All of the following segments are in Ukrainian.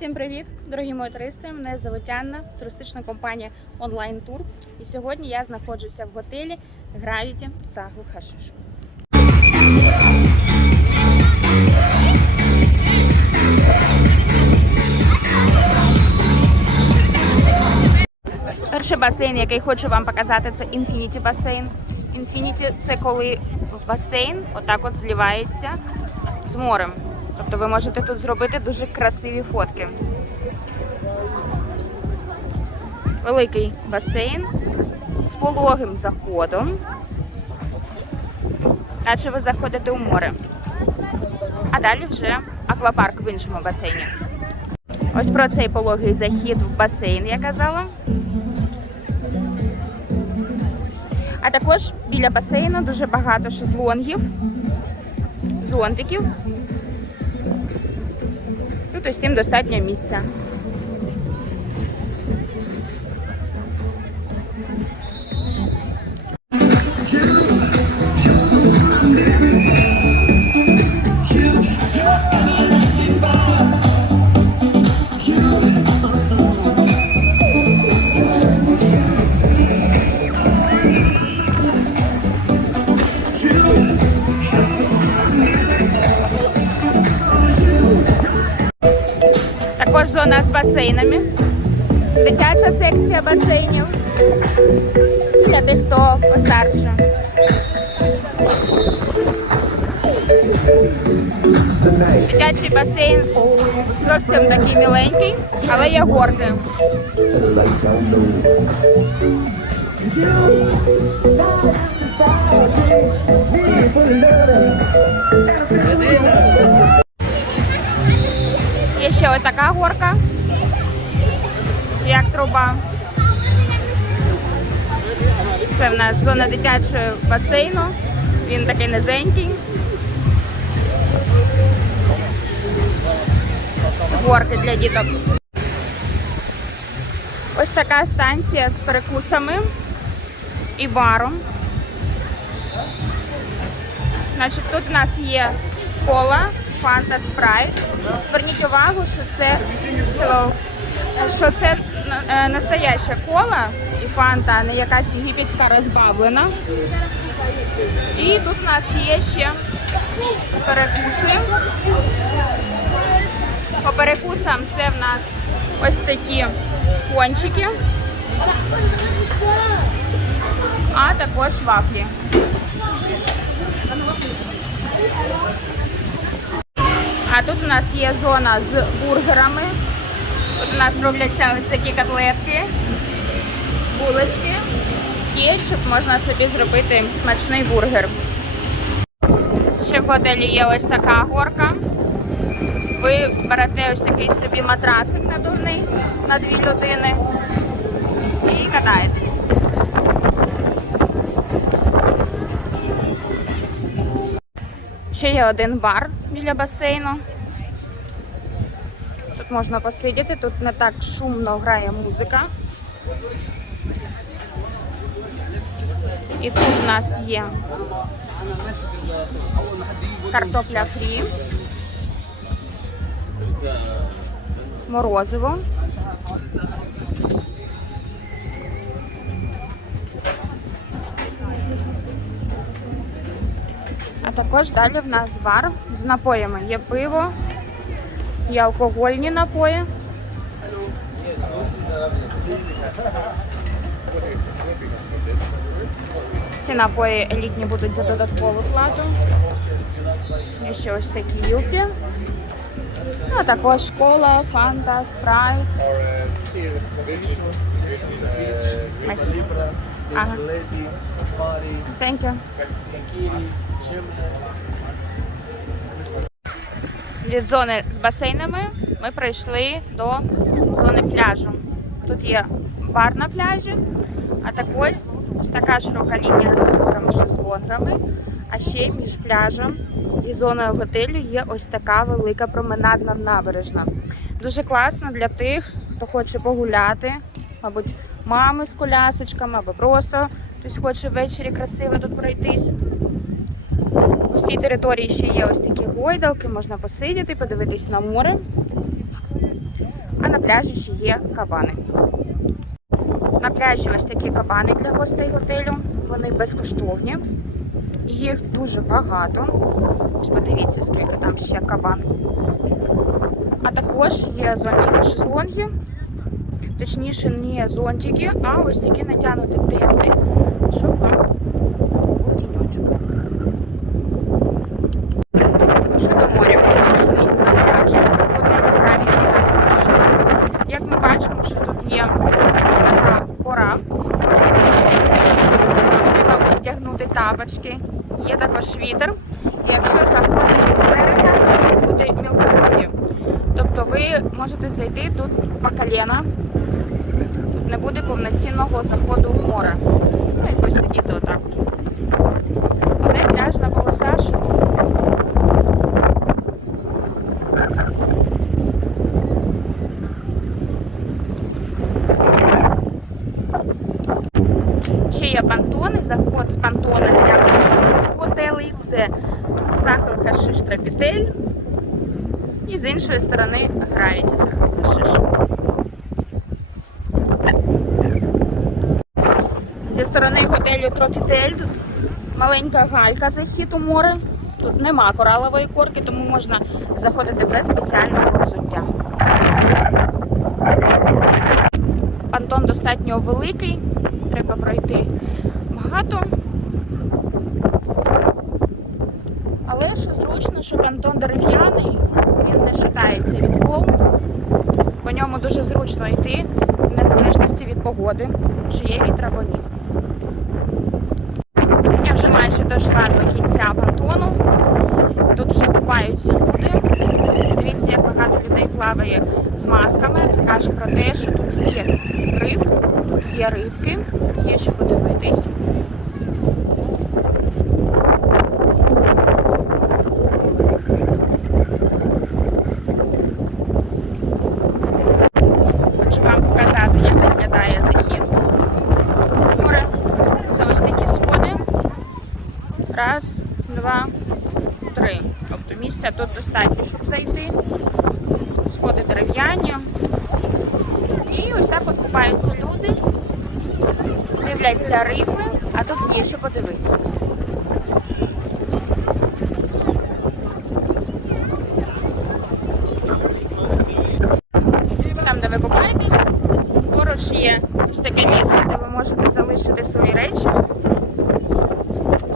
Всім привіт, дорогі мої туристи! Мене звуть Анна, туристична компанія Онлайн Тур. І сьогодні я знаходжуся в готелі Gravity Сагу Хашиш. Перший басейн, який хочу вам показати, це Infinity басейн. Infinity – це коли басейн отак от зливається з морем. Тобто ви можете тут зробити дуже красиві фотки. Великий басейн з пологим заходом. Наче ви заходите у море. А далі вже аквапарк в іншому басейні. Ось про цей пологий захід в басейн я казала. А також біля басейну дуже багато шезлонгів, зонтиків. Тут усім достатньо місця. Басейнами. Дитяча секція басейнів. І Для тих, хто постарше. Дитячий басейн зовсім такий міленький, але є горки. Є ще ось така горка, як труба. Це в нас зона дитячого басейну. Він такий низенький. Горки для діток. Ось така станція з перекусами і баром. Значить, тут у нас є кола, фанта, спрайт. Зверніть увагу, що це, що це настояща кола і фанта, а не якась єгипетська розбавлена. І тут у нас є ще перекуси. По перекусам це в нас ось такі пончики, а також вафлі. А тут у нас є зона з бургерами. У нас робляться ось такі котлетки, булочки. Кетчуп можна собі зробити смачний бургер. Ще в готелі є ось така горка. Ви берете ось такий собі матрасик надувний на дві людини і катаєтесь. Ще є один бар біля басейну. Можна посидіти, тут не так шумно грає музика. І тут у нас є картопля фрі, морозиво. А також далі в нас бар з напоями. Є пиво, є алкогольні напої. Ці напої елітні будуть за додаткову плату. Є ще ось такі юпі. А також кола, фанта, спрайт. Ага. Thank. Від зони з басейнами ми прийшли до зони пляжу. Тут є бар на пляжі, а також ось така широка лінія з горками шезлонгами. А ще між пляжем і зоною готелю є ось така велика променадна набережна. Дуже класно для тих, хто хоче погуляти, мабуть, мами з колясочками або просто хтось хоче ввечері красиво тут пройтись. Всій території ще є ось такі гойдалки, можна посидіти, подивитись на море. А на пляжі ще є кабани. На пляжі ось такі кабани для гостей готелю. Вони безкоштовні. Їх дуже багато. Ось подивіться, скільки там ще кабан. А також є зонтики шезлонги. Точніше, не зонтики, а ось такі натягнуті тенти, щоб вам був тіньочок. Ну що до моря ми прийшли на пляж готелю Gravity Sandwich. Як ми бачимо, що тут є ось така гора. Треба вдягнути тапочки. Є також вітер. І якщо заходити з берега, то буде мілководдя. Тобто ви можете зайти тут по коліна. Тут не буде повноцінного заходу в море. Ну і посидіти отак. от. Але пляжна полоса шикарна. Ще є понтони, заход з понтона для гостей готелей. Це Сахал Хашиш Трапітель. І з іншої сторони Гравіті Сахал Хашиш. Зі сторони готелю Тропітель тут маленька галька захід у море. Тут нема коралової корки, тому можна заходити без спеціального взуття. Понтон достатньо великий, треба пройти багато. Але що зручно, що понтон дерев'яний, він не шатається від волн. По ньому дуже зручно йти, в незалежності від погоди, чи є вітер або ні. Я дійшла до кінця понтону. Тут вже купаються люди. Дивіться, як багато людей плаває з масками. Це каже про те, що тут є риб, тут є рибки, є що подивитись. Хочу вам показати, як виглядає захід. в Море. Це ось такі сходи. Раз, два, три. Тобто місця тут достатньо, щоб зайти. Сходи дерев'яні. І ось так от купаються люди, дивляться рифи, а тут є що подивитися. Там, де ви купаєтесь, поруч є ось таке місце, де ви можете залишити свої речі.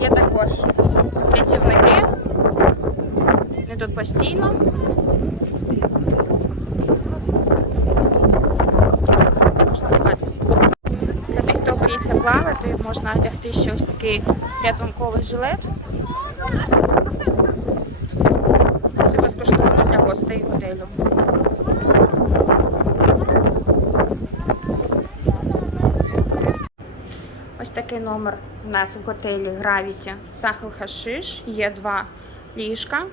Є також рятівники. Вони тут постійно. Можна купатися. Для тих, хто боїться плавати, можна одягти ще ось такий рятунковий жилет. Це безкоштовно для гостей готелю. Ось такий номер у нас в готелі Gravity Сахал Хашиш. Є два ліжка.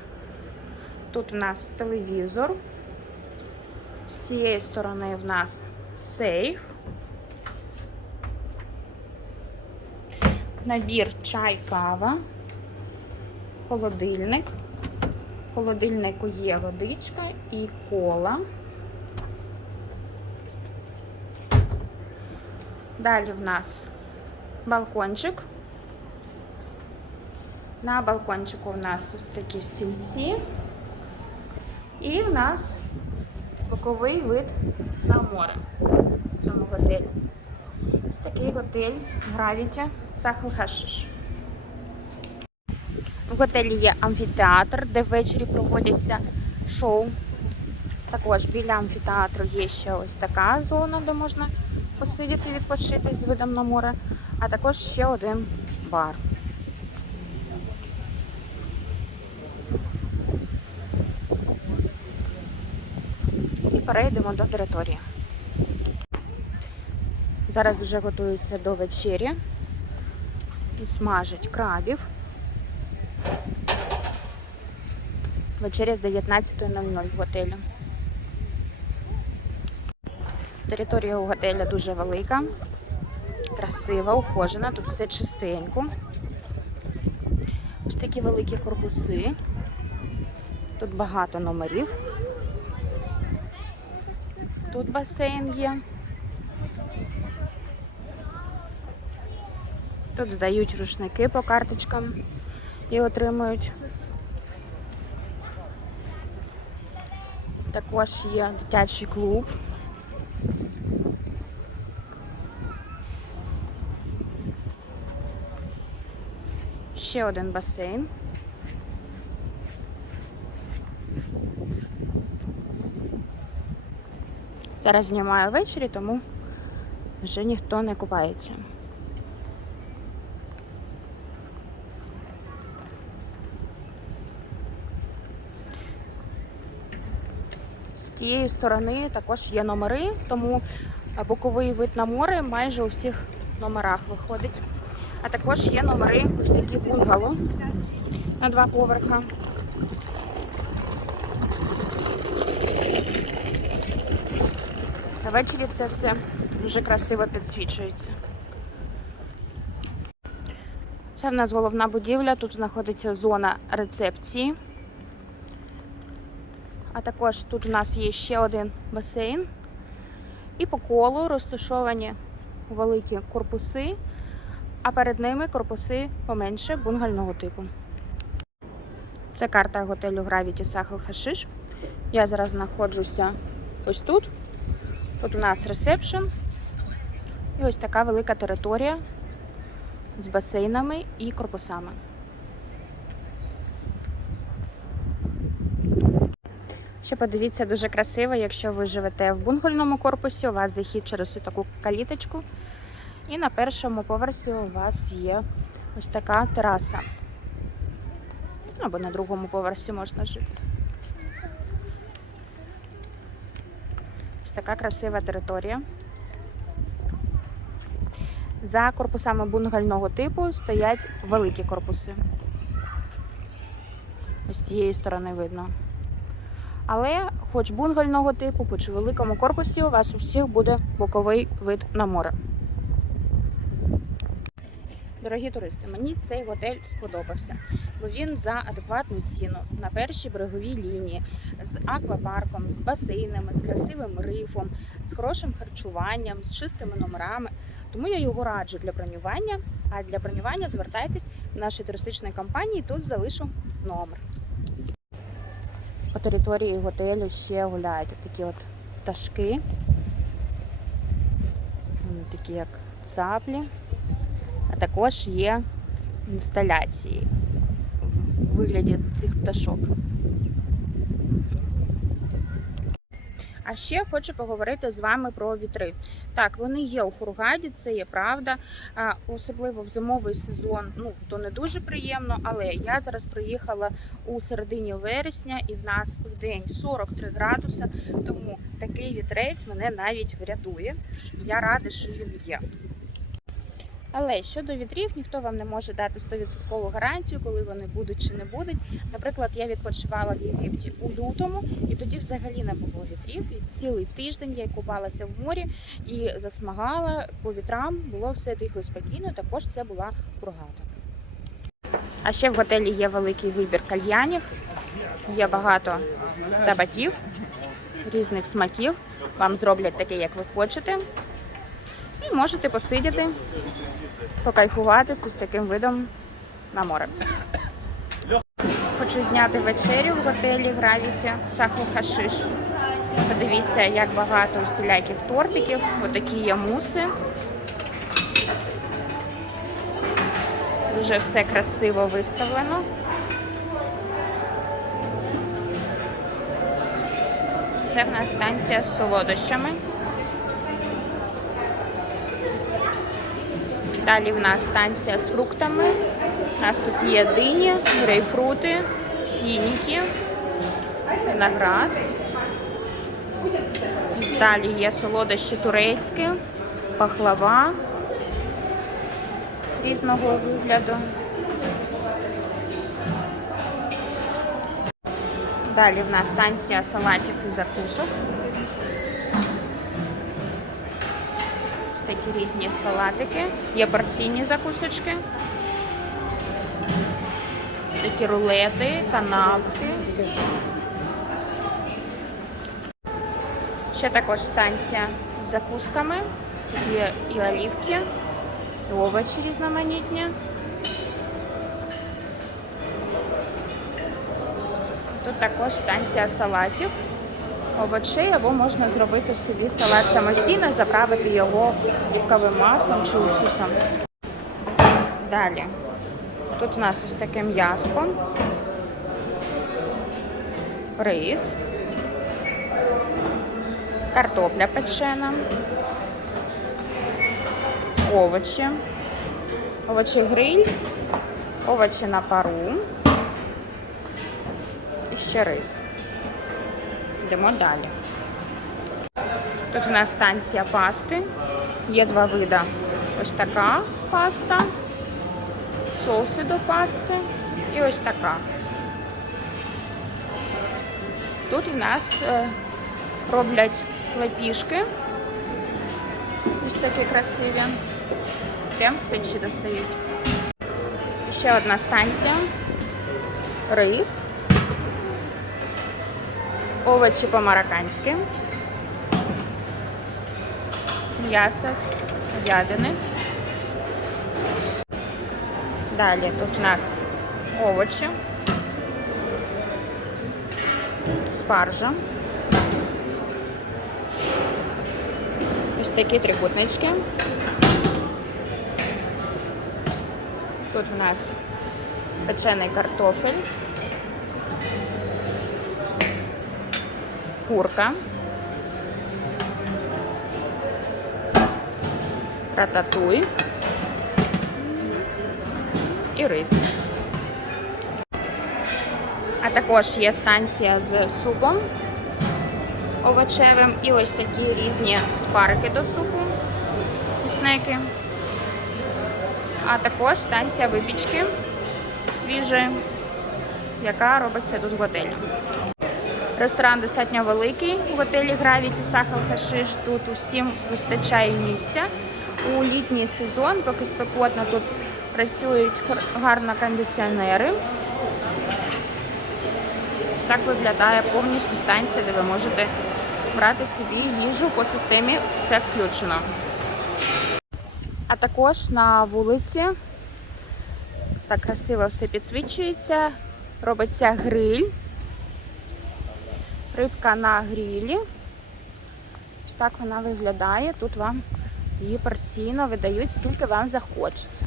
Тут у нас телевізор. З цієї сторони в нас сейф. Набір чай, кава, холодильник. В холодильнику є водичка і кола. Далі в нас балкончик. На балкончику в нас такі стільці. І в нас боковий вид на море в цьому готелі. Ось такий готель Gravity Сахал Хашиш. В готелі є амфітеатр, де ввечері проводяться шоу. Також біля амфітеатру є ще ось така зона, де можна посидіти, відпочити з видом на море, а також ще один бар. І перейдемо до території. Зараз вже готуються до вечері і смажать крабів. Вечеря з 19.00 в готелі. Територія у готеля дуже велика, красива, ухожена, тут все чистенько. Ось такі великі корпуси. Тут багато номерів. Тут басейн є. Тут здають рушники по карточкам і отримують. Також є дитячий клуб. Ще один басейн. Зараз знімаю ввечері, тому вже ніхто не купається. З тієї сторони також є номери, тому боковий вид на море майже у всіх номерах виходить. А також є номери ось такі бунгало на два поверха. Ввечері це все дуже красиво підсвічується. Це в нас головна будівля, тут знаходиться зона рецепції. А також тут у нас є ще один басейн. І по колу розташовані великі корпуси, а перед ними корпуси поменше бунгального типу. Це карта готелю Gravity Сахел Хашиш. Я зараз знаходжуся ось тут. Тут у нас ресепшн. І ось така велика територія з басейнами і корпусами. Ще подивіться, дуже красиво, якщо ви живете в бунгольному корпусі, у вас захід через таку каліточку. І на першому поверсі у вас є ось така тераса. Або на другому поверсі можна жити. Ось така красива територія. За корпусами бунгального типу стоять великі корпуси. Ось з цієї сторони видно. Але хоч бунгального типу, хоч у великому корпусі, у вас у всіх буде боковий вид на море. Дорогі туристи, мені цей готель сподобався, бо він за адекватну ціну на першій береговій лінії з аквапарком, з басейнами, з красивим рифом, з хорошим харчуванням, з чистими номерами. Тому я його раджу для бронювання. А для бронювання звертайтесь в нашій туристичній компанії. Тут залишу номер. По території готелю ще гуляють такі от пташки. Вони такі як цаплі. А також є інсталяції в вигляді цих пташок. А ще хочу поговорити з вами про вітри. Так, вони є у Хургаді, це є правда. Особливо в зимовий сезон, ну то не дуже приємно, але я зараз приїхала у середині вересня і в нас в день 43 градуси, тому такий вітрець мене навіть врятує. Я рада, що він є. Але щодо вітрів, ніхто вам не може дати 100% гарантію, коли вони будуть чи не будуть. Наприклад, я відпочивала в Єгипті у лютому, і тоді взагалі не було вітрів. І цілий тиждень я купалася в морі і засмагала по вітрам. Було все тихо і спокійно. Також це була кургата. А ще в готелі є великий вибір кальянів, є багато табаків, різних смаків. Вам зроблять таке, як ви хочете. І можете посидіти, покайфувати з таким видом на море. Хочу зняти вечерю в готелі Гравіті Сахо Хашиш. Подивіться, як багато усіляких тортиків. Отакі є муси. Дуже все красиво виставлено. Це в нас станція з солодощами. Далі в нас станція з фруктами. У нас тут є дині, грейпфрути, фініки, виноград. Далі є солодощі турецькі, пахлава різного вигляду. Далі в нас станція салатів і закусок. Різні салатики. Є порційні закусочки. Такі рулети, канапки. Ще також станція з закусками. Тут є і олівки, і овочі різноманітні. Тут також станція салатів, овочей, або можна зробити собі салат самостійно, заправити його оливковим маслом чи уксусом. Далі. Тут у нас ось таке м'яско, рис, картопля печена, овочі, овочі гриль, овочі на пару і ще рис. Йдемо далі. Тут у нас станція пасти. Є два види. Ось така паста, соуси до пасти і ось така. Тут у нас е, роблять лепішки. Ось такі красиві. Прям з печі достають. Ще одна станція. Рис. Овочі по-марокканськи. М'ясо з ядини. Далі тут у нас овочі. Спаржа. Ось такі трикутнички. Тут у нас печений картофель. Курка. Рататуй. І рис. А також є станція з супом овочевим і ось такі різні спарки до супу, снеки. А також станція випічки свіжої, яка робиться тут в готелі. Ресторан достатньо великий у готелі Gravity Сахал Хашиш. Тут усім вистачає місця. У літній сезон, поки спекотно, тут працюють гарно кондиціонери. Ось так виглядає повністю станція, де ви можете брати собі їжу по системі все включено. А також на вулиці так красиво все підсвічується. Робиться гриль. Рибка на грілі. Ось так вона виглядає. Тут вам її порційно видають, скільки вам захочеться.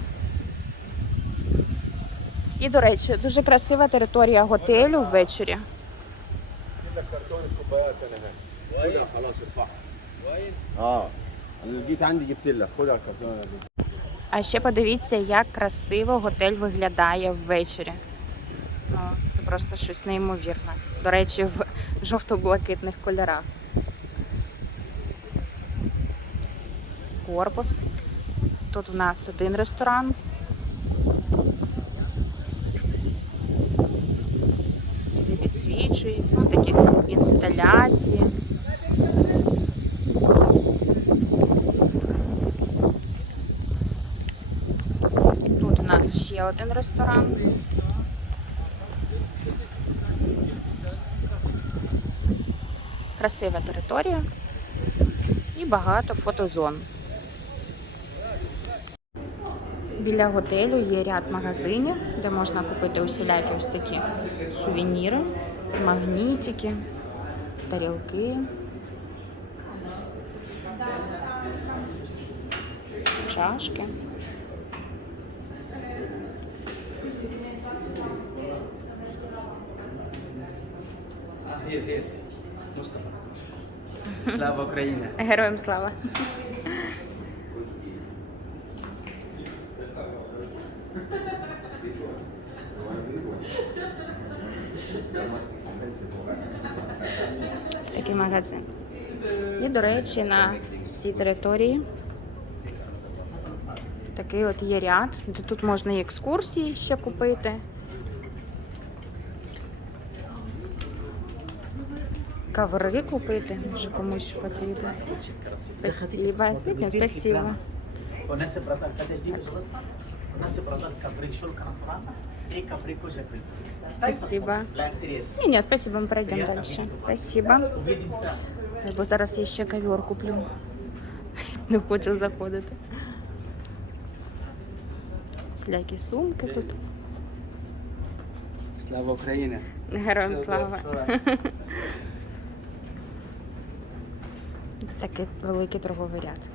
І, до речі, дуже красива територія готелю ввечері. А ще подивіться, як красиво готель виглядає ввечері. Ну, Це просто щось неймовірне. До речі, в жовто-блакитних кольорах. Корпус. Тут у нас один ресторан. Все підсвічується, ось такі інсталяції. Тут у нас ще один ресторан. Красива територія і багато фотозон. Біля готелю є ряд магазинів, де можна купити усілякі ось такі сувеніри, магнітики, тарілки. Чашки. Here, here. Mustafa. Слава Україні. Героям слава! Такий магазин. І, до речі, на цій території такий от є ряд, де тут можна і екскурсії ще купити. коври купити, може комусь потрібно. Спасибо. Спасибо. Спасибо. Ні, ні, спасибо, ми пройдемо далі. Спасибо. Бо зараз я ще ковер куплю. Не хочу заходити. Слякі сумки тут. Слава Україні! Героям слава! Такий великий торговий ряд.